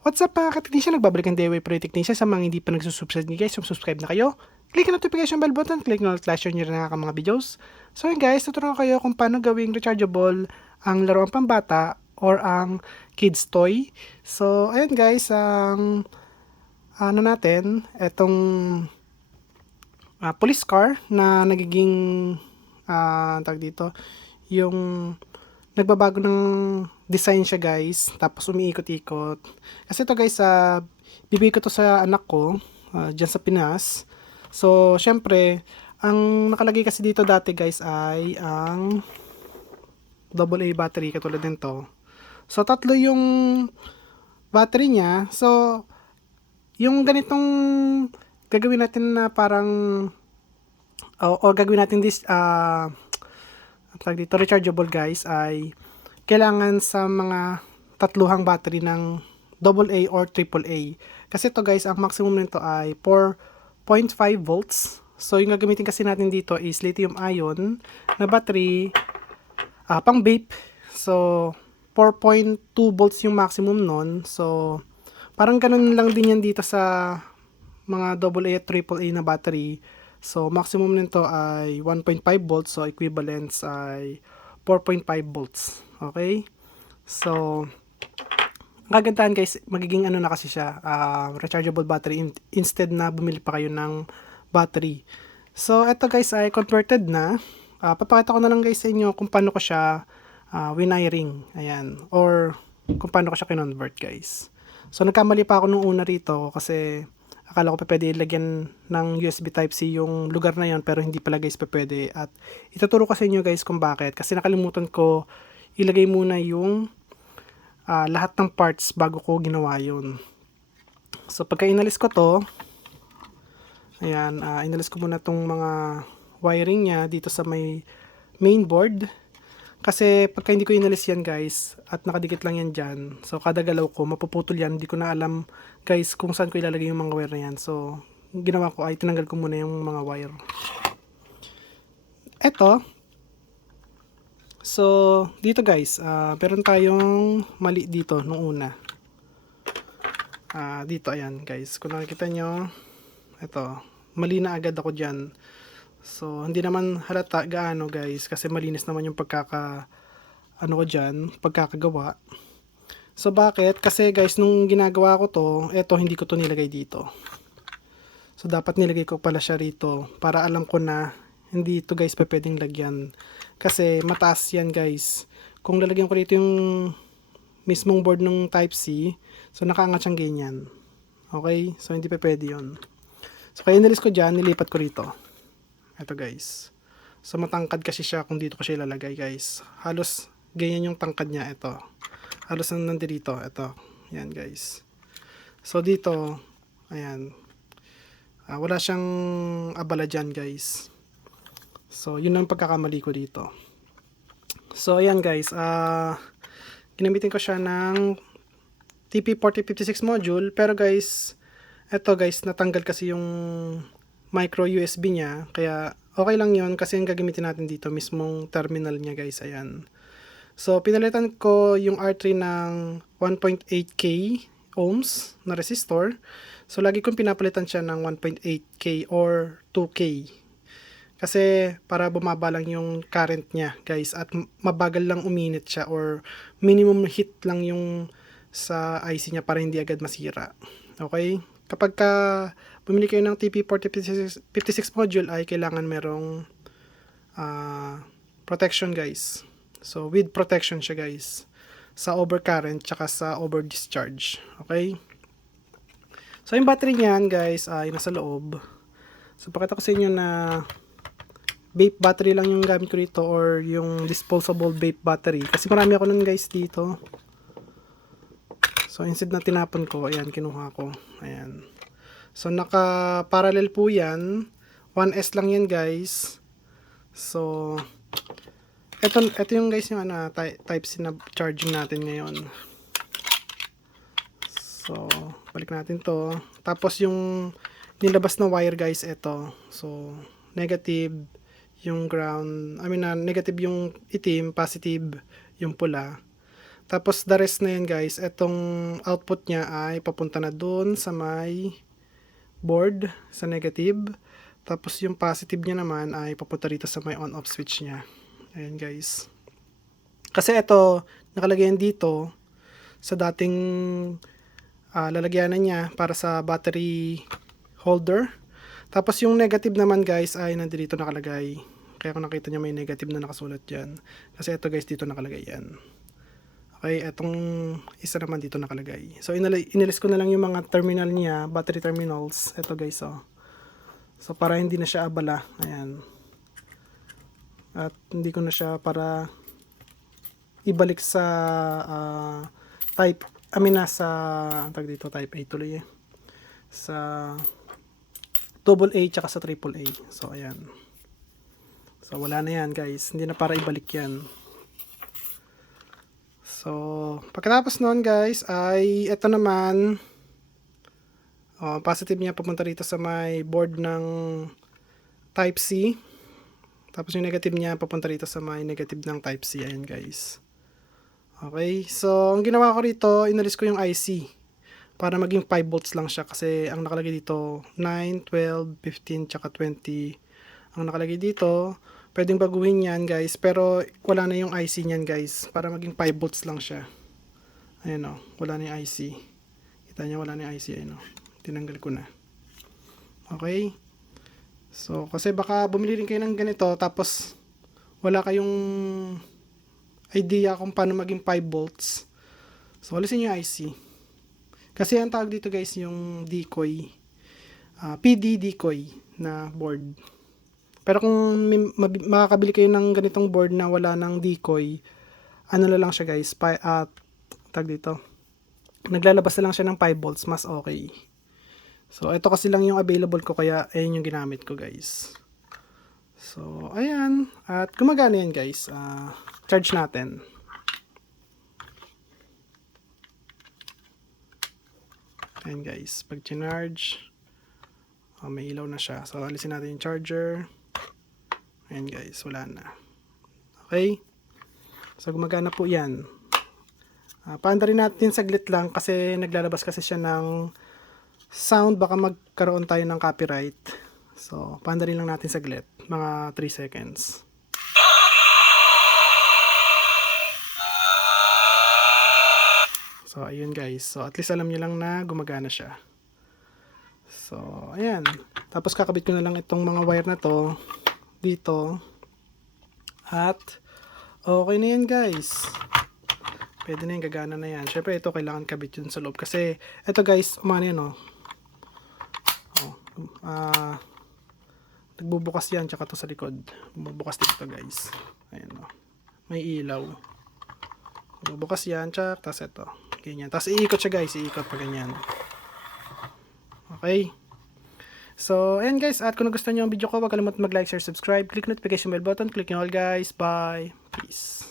What's up mga ka-technician? Nagbabalik ang DIY Pro Technician sa mga hindi pa nagsusubscribe nyo guys. subscribe na kayo. Click ang notification bell button. Click na flash nyo rin ang mga videos. So yun guys, tuturuan ko kayo kung paano gawing rechargeable ang laruan pambata or ang kids toy. So ayun guys, ang ano natin, etong ah, police car na nagiging ah tag dito, yung nagbabago ng design siya guys. Tapos umiikot-ikot. Kasi to guys uh, bibigay ko to sa anak ko uh, dyan sa Pinas. So syempre ang nakalagay kasi dito dati guys ay ang AA battery katulad nito. So tatlo yung battery niya. So yung ganitong gagawin natin na parang o, o gagawin natin this uh, tag dito rechargeable guys ay kailangan sa mga tatluhang battery ng AA or AAA. Kasi to guys, ang maximum nito ay 4.5 volts. So yung gagamitin kasi natin dito is lithium ion na battery ah, pang vape. So 4.2 volts yung maximum nun. So parang ganun lang din yan dito sa mga AA at AAA na battery. So maximum nito ay 1.5 volts. So equivalence ay 4.5 volts. Okay? So, ang kagandahan guys, magiging ano na kasi siya, uh, rechargeable battery in- instead na bumili pa kayo ng battery. So, eto guys ay converted na. Uh, papakita ko na lang guys sa inyo kung paano ko siya uh, winiring. Ayan. Or kung paano ko siya kinonvert guys. So, nagkamali pa ako nung una rito kasi akala ko pa pwede ilagyan ng USB Type-C yung lugar na yon pero hindi pala guys pa pwede. At ituturo ko sa inyo guys kung bakit. Kasi nakalimutan ko ilagay muna yung uh, lahat ng parts bago ko ginawa yun. So pagka inalis ko to, ayan, uh, inalis ko muna tong mga wiring niya dito sa may main board. Kasi pagka hindi ko inalis yan guys, at nakadikit lang yan dyan, so kada galaw ko, mapuputol yan. Hindi ko na alam guys kung saan ko ilalagay yung mga wire na yan. So, ginawa ko ay tinanggal ko muna yung mga wire. Eto, So, dito guys, uh, meron tayong mali dito nung una. Uh, dito, ayan guys. Kung nakikita nyo, ito, mali na agad ako dyan. So, hindi naman halata gaano guys, kasi malinis naman yung pagkaka, ano ko dyan, pagkakagawa. So, bakit? Kasi guys, nung ginagawa ko to, eto, hindi ko to nilagay dito. So, dapat nilagay ko pala siya rito para alam ko na hindi ito guys pa pwedeng lagyan. Kasi mataas yan guys. Kung lalagyan ko dito yung mismong board ng type C, so nakaangat siyang ganyan. Okay? So hindi pa pwede yun. So kaya inalis ko dyan, nilipat ko rito. Ito guys. So matangkad kasi siya kung dito ko siya ilalagay guys. Halos ganyan yung tangkad niya. Ito. Halos nang nandito. Ito. Yan guys. So dito, ayan. Uh, wala siyang abala dyan guys. So, yun ang pagkakamali ko dito. So, ayan guys. Uh, ginamitin ko siya ng TP4056 module. Pero guys, eto guys, natanggal kasi yung micro USB niya. Kaya, okay lang yon kasi ang gagamitin natin dito, mismong terminal niya guys. Ayan. So, pinalitan ko yung R3 ng 1.8K ohms na resistor. So, lagi kong pinapalitan siya ng 1.8K or 2K kasi para bumaba lang yung current niya, guys, at mabagal lang uminit siya or minimum heat lang yung sa IC niya para hindi agad masira. Okay? Kapag ka bumili kayo ng TP4056 module ay kailangan merong uh, protection, guys. So, with protection siya, guys. Sa overcurrent tsaka sa over discharge. Okay? So, yung battery niyan, guys, ay nasa loob. So, pakita ko sa inyo na vape battery lang yung gamit ko dito or yung disposable vape battery. Kasi marami ako nun guys dito. So instead na tinapon ko, ayan, kinuha ko. Ayan. So naka parallel po yan. 1S lang yan guys. So eto, eto yung guys yung ano, type C na charging natin ngayon. So balik natin to. Tapos yung nilabas na wire guys, ito. So negative yung ground, I mean, uh, negative yung itim, positive yung pula. Tapos the rest na yan guys, etong output niya ay papunta na dun sa may board sa negative. Tapos yung positive niya naman ay papunta rito sa may on-off switch niya. Ayan guys. Kasi ito, nakalagay yan dito sa dating ah, lalagyanan niya para sa battery holder. Tapos yung negative naman guys ay nandito nakalagay. Kaya kung nakita niyo may negative na nakasulat dyan. Kasi ito guys dito nakalagay yan. Okay, etong isa naman dito nakalagay. So inali- inalis ko na lang yung mga terminal niya, battery terminals. Ito guys oh. So para hindi na siya abala. Ayan. At hindi ko na siya para ibalik sa ah, type I mean nasa tag dito type A tuloy eh. Sa double A tsaka sa triple A. So ayan. So wala na yan guys. Hindi na para ibalik yan. So pagkatapos noon guys ay ito naman oh, positive niya papunta rito sa may board ng type C. Tapos yung negative niya papunta rito sa may negative ng type C. Ayan guys. Okay, so ang ginawa ko rito, inalis ko yung IC para maging 5 volts lang siya kasi ang nakalagay dito 9, 12, 15, tsaka 20 ang nakalagay dito. Pwedeng baguhin yan guys, pero wala na yung IC niyan guys para maging 5 volts lang siya. Ayan o, wala na yung IC. Kita niya wala na yung IC, ayun o. Tinanggal ko na. Okay? So, kasi baka bumili rin kayo ng ganito tapos wala kayong idea kung paano maging 5 volts. So, alisin yung IC. Kasi ang tawag dito guys yung decoy. ah, PD decoy na board. Pero kung makakabili kayo ng ganitong board na wala ng decoy, ano na lang siya guys, pa, at tag dito. Naglalabas na lang siya ng 5 volts, mas okay. So, ito kasi lang yung available ko kaya ayun yung ginamit ko guys. So, ayan. At gumagana yan guys. Ah, charge natin. Ayan guys. Pag charge oh, may ilaw na siya. So, alisin natin yung charger. Ayan guys. Wala na. Okay? So, gumagana po yan. Uh, paanda rin natin saglit lang kasi naglalabas kasi siya ng sound. Baka magkaroon tayo ng copyright. So, paanda rin lang natin saglit. Mga 3 seconds. So, ayun guys. So, at least alam nyo lang na gumagana siya. So, ayan. Tapos kakabit ko na lang itong mga wire na to dito. At, okay na yan guys. Pwede na yung gagana na yan. Syempre, ito kailangan kabit yun sa loob. Kasi, ito guys, umano yan oh. Oh, ah, nagbubukas yan, tsaka to sa likod. Bumubukas dito guys. Ayan oh. May ilaw. Bubukas yan, tsak, tas ito. Ganyan. Tapos iikot siya guys, iikot pa ganyan. Okay. So, ayan guys. At kung nagustuhan nyo ang video ko, huwag kalimutan mag-like, share, subscribe. Click notification bell button. Click nyo all guys. Bye. Peace.